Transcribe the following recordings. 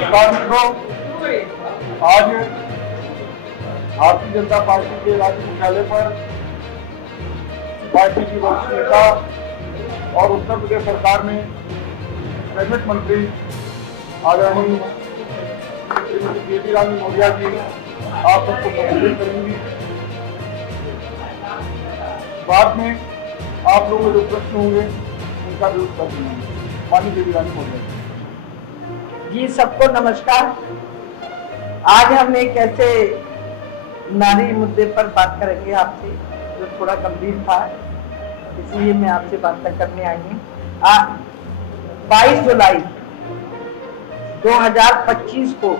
नमस्कार मित्रों, आज भारतीय जनता पार्टी के राज्य मुख्यालय पर पार्टी की वरिष्ठ नेता और उत्तर प्रदेश सरकार में कैबिनेट मंत्री आदरणीय श्रीमती बेबी रानी मौर्य जी आप सबको संबोधित करेंगी। बाद में आप लोगों के जो प्रश्न होंगे उनका भी उत्तर देंगे। माननीय बेबी रानी मौर्य जी, सबको नमस्कार। आज हम एक ऐसे नारी मुद्दे पर बात करेंगे आपसे जो थोड़ा गंभीर था, इसलिए मैं आपसे बात करने आई हूँ। 22 जुलाई 2025 को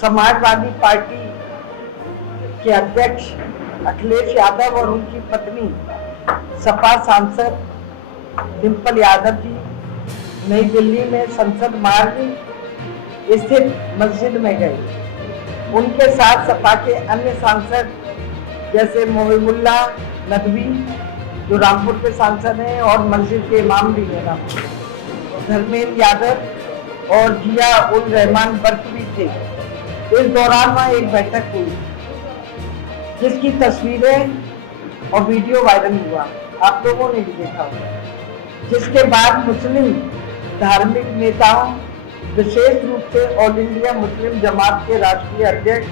समाजवादी पार्टी के अध्यक्ष अखिलेश यादव और उनकी पत्नी सपा सांसद डिंपल यादव जी नई दिल्ली में संसद मार्ग स्थित मस्जिद में गए। उनके साथ सपा के अन्य सांसद जैसे मोहिबुल्ला नदवी जो रामपुर के सांसद हैं और मस्जिद के इमाम भी हैं रामपुर, धर्मेंद्र यादव और जिया उल रहमान बर्क भी थे। इस दौरान वहाँ एक बैठक हुई जिसकी तस्वीरें और वीडियो वायरल हुआ, आप लोगों ने भी देखा होगा। जिसके बाद मुस्लिम धार्मिक नेताओं विशेष रूप से ऑल इंडिया मुस्लिम जमात के राष्ट्रीय अध्यक्ष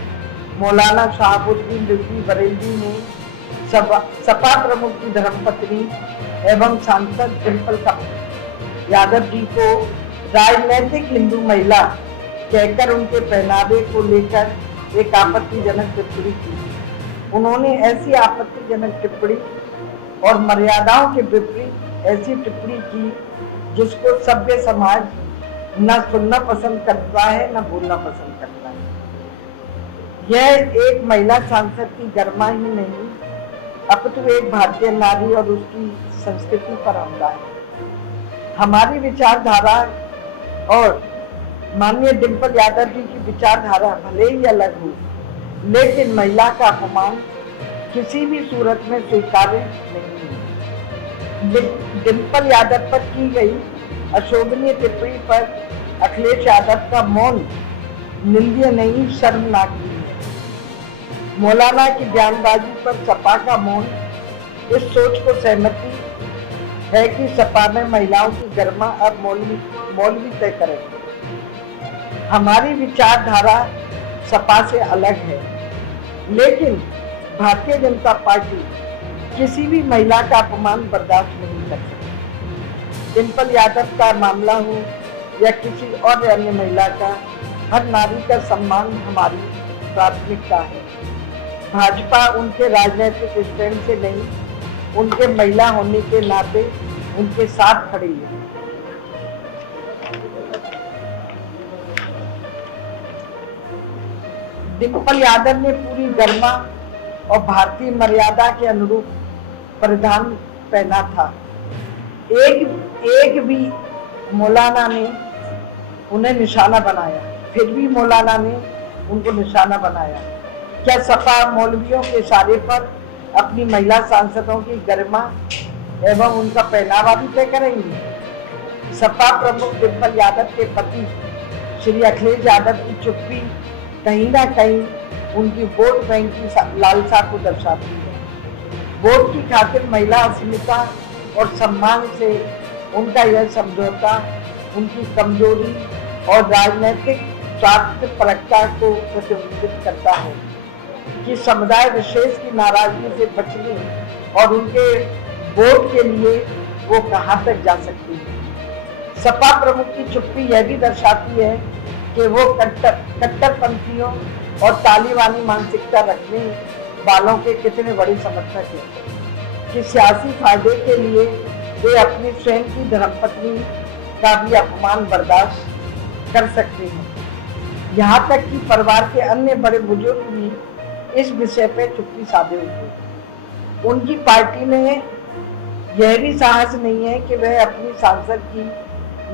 मौलाना शहाबुद्दीन रिजवी बरेलवी ने सपा प्रमुख की धर्मपत्नी एवं सांसद डिंपल यादव जी को राजनीतिक हिंदू महिला कहकर उनके पहनावे को लेकर एक आपत्तिजनक टिप्पणी की। उन्होंने ऐसी आपत्तिजनक टिप्पणी और मर्यादाओं के विपरीत ऐसी टिप्पणी की जिसको सभ्य समाज न सुनना पसंद करता है न बोलना पसंद करता है। यह एक महिला सांसद की गरिमा ही नहीं अपितु एक भारतीय नारी और उसकी संस्कृति पर हमला है। हमारी विचारधारा और माननीय डिंपल यादव जी की विचारधारा भले ही अलग हो, लेकिन महिला का अपमान किसी भी सूरत में स्वीकार्य नहीं है। डिंपल यादव पर की गई अशोभनीय टिप्पणी पर अखिलेश यादव का मौन निंदनीय नहीं, शर्मनाक भी है। मौलाना की बयानबाजी पर सपा का मौन इस सोच को सहमति है कि सपा में महिलाओं की गरिमा अब मौलवी तय करेंगे। हमारी विचारधारा सपा से अलग है, लेकिन भारतीय जनता पार्टी किसी भी महिला का अपमान बर्दाश्त नहीं कर सकती। डिंपल यादव का मामला हो या किसी और अन्य महिला का, हर नारी का सम्मान हमारी प्राथमिकता है। भाजपा उनके राजनीतिक स्टैंड से नहीं, उनके महिला होने के नाते उनके साथ खड़ी है। डिंपल यादव ने पूरी गरिमा और भारतीय मर्यादा के अनुरूप परिधान पहना था। एक भी मौलाना ने उन्हें निशाना बनाया, फिर भी मौलाना ने उनको निशाना बनाया। क्या सपा मौलवियों के इशारे पर अपनी महिला सांसदों की गरिमा एवं उनका पहनावा भी तय करेंगी? सपा प्रमुख डिंपल यादव के पति श्री अखिलेश यादव की चुप्पी कहीं ना कहीं उनकी वोट बैंक की लालसा को दर्शाती है। वोट की खातिर महिला अस्मिता और सम्मान से उनका यह समझौता उनकी कमजोरी और राजनीतिक स्वार्थपरकता को प्रतिबिंबित करता है कि समुदाय विशेष की नाराजगी से बचने और उनके वोट के लिए वो कहां तक जा सकती है। सपा प्रमुख की चुप्पी यह भी दर्शाती है कि वो कट्टरपंथियों और तालिबानी मानसिकता रखने वालों के कितने बड़े समर्थक हैं कि सियासी फायदे के लिए वे अपनी स्वयं की धर्मपत्नी का भी अपमान बर्दाश्त कर सकते हैं। यहाँ तक कि परिवार के अन्य बड़े बुजुर्ग भी इस विषय पर चुप्पी साधे हुए। उनकी पार्टी में यह भी साहस नहीं है कि वह अपनी सांसद की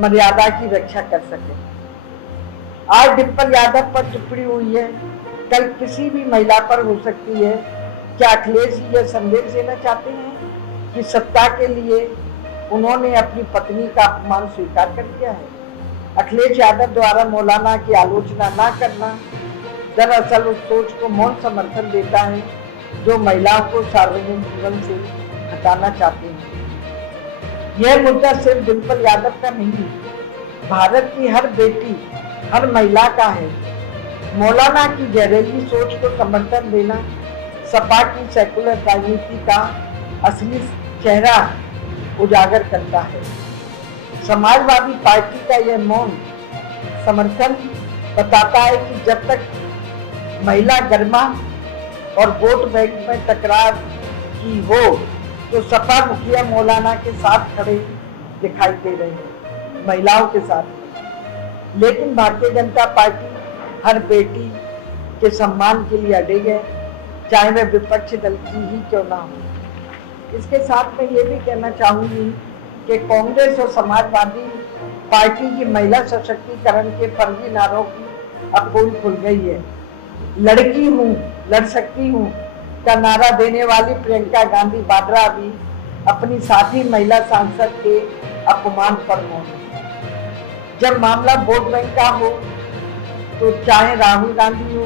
मर्यादा की रक्षा कर सके। आज डिंपल यादव पर टिप्पणी हुई है, कल किसी भी महिला पर हो सकती है। क्या अखिलेश जी यह संदेश देना चाहते हैं कि सत्ता के लिए उन्होंने अपनी पत्नी का अपमान स्वीकार कर लिया है? अखिलेश यादव द्वारा मौलाना की आलोचना न करना दरअसल उस सोच को मौन समर्थन देता है जो महिलाओं को सार्वजनिक जीवन से हटाना चाहते हैं। यह मुद्दा सिर्फ डिंपल यादव का नहीं, भारत की हर बेटी, हर महिला का है। मौलाना की जहरीली सोच को समर्थन देना सपा की सेकुलर राजनीति का असली चेहरा उजागर करता है। समाजवादी पार्टी का यह मौन समर्थन बताता है कि जब तक महिला गरिमा और वोट बैंक में टकराव की हो तो सपा मुखिया मौलाना के साथ खड़े दिखाई दे रहे हैं, महिलाओं के साथ। लेकिन भारतीय जनता पार्टी हर बेटी के सम्मान के लिए अड़े है, चाहे वह विपक्ष दल की ही क्यों ना हो। इसके साथ मैं ये भी कहना चाहूंगी कि कांग्रेस और समाजवादी पार्टी की महिला सशक्तिकरण के फर्जी नारों की अब पोल खुल गई है। लड़की हूँ, लड़ सकती हूँ का नारा देने वाली प्रियंका गांधी वाड्रा भी अपनी साथी महिला सांसद के अपमान पर मौन है। जब मामला वोट बैंक का हो तो चाहे राहुल गांधी हो,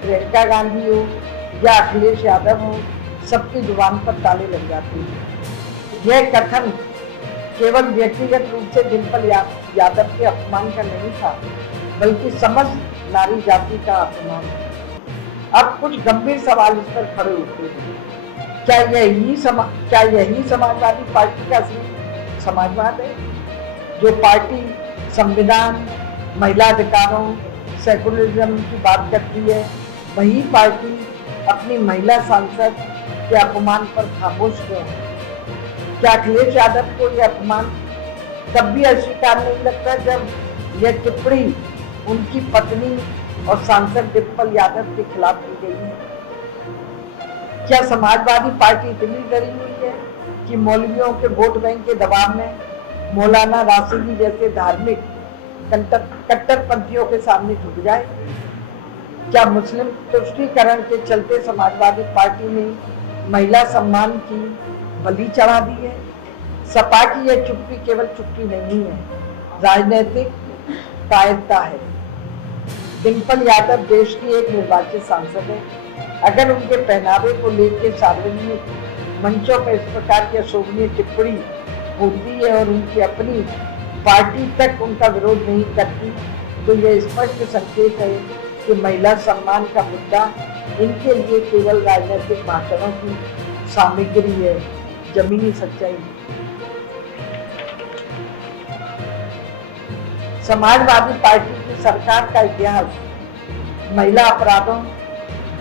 प्रियंका गांधी हो या अखिलेश यादव हो, सबकी जुबान पर ताले लग जाते हैं। यह कथन केवल व्यक्तिगत रूप से डिंपल यादव के अपमान का नहीं था, बल्कि समस्त नारी जाति का अपमान है। अब कुछ गंभीर सवाल इस पर खड़े होते हैं। क्या यही समाजवादी पार्टी का असली समाजवाद है? जो पार्टी संविधान, महिला अधिकारों, सेकुलरिज्म की बात करती है, वही पार्टी अपनी महिला सांसद के अपमान पर खामोश क्यों है? क्या अखिलेश यादव को यह अपमान तब भी अस्वीकार नहीं लगता जब यह टिप्पणी उनकी पत्नी और सांसद डिंपल यादव के खिलाफ की गई है? क्या समाजवादी पार्टी इतनी डरी हुई है कि मौलवियों के वोट बैंक के दबाव में मौलाना राशिदी जैसे धार्मिक कट्टरपंथियों के सामने झुक जाए? क्या मुस्लिम तुष्टीकरण के चलते समाजवादी पार्टी ने महिला सम्मान की बलि चढ़ा दी है? सपा की यह चुप्पी केवल चुप्पी नहीं है, राजनीतिक कायरता है। डिंपल यादव देश की एक निर्वाचित सांसद है। अगर उनके पहनावे को लेकर सार्वजनिक मंचों पर इस प्रकार की अशोभनीय टिप्पणी होती है और उनकी अपनी पार्टी तक उनका विरोध नहीं करती, तो यह स्पष्ट संकेत है कि महिला सम्मान का मुद्दा इनके लिए केवल राजनीतिक भाषणों की सामग्री है, जमीनी सच्चाई नहीं। समाजवादी पार्टी की सरकार का इतिहास महिला अपराधों,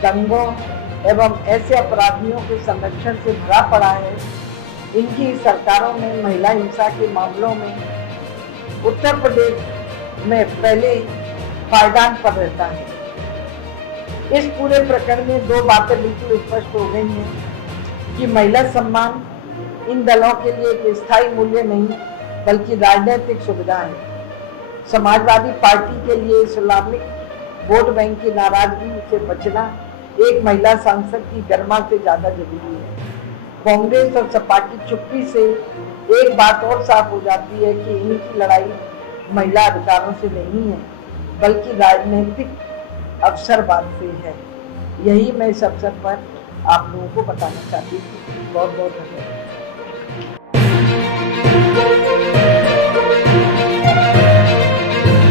दंगों एवं ऐसे अपराधियों के संरक्षण से भरा पड़ा है। इनकी सरकारों में महिला हिंसा के मामलों में उत्तर प्रदेश में पहले पायदान पर रहता है। इस पूरे प्रकरण में दो बातें बिल्कुल स्पष्ट हो गई हैं कि महिला सम्मान इन दलों के लिए एक स्थायी मूल्य नहीं, बल्कि राजनीतिक सुविधा है। समाजवादी पार्टी के लिए इस्लामिक वोट बैंक की नाराजगी से बचना एक महिला सांसद की गरिमा से ज्यादा जरूरी है। कांग्रेस और सपा की चुप्पी से एक बात और साफ हो जाती है कि इनकी लड़ाई महिला अधिकारों से नहीं है, बल्कि राजनीतिक अवसरवाद से है। यही मैं इस अवसर पर आप लोगों को बताना चाहती हूँ। बहुत बहुत धन्यवाद।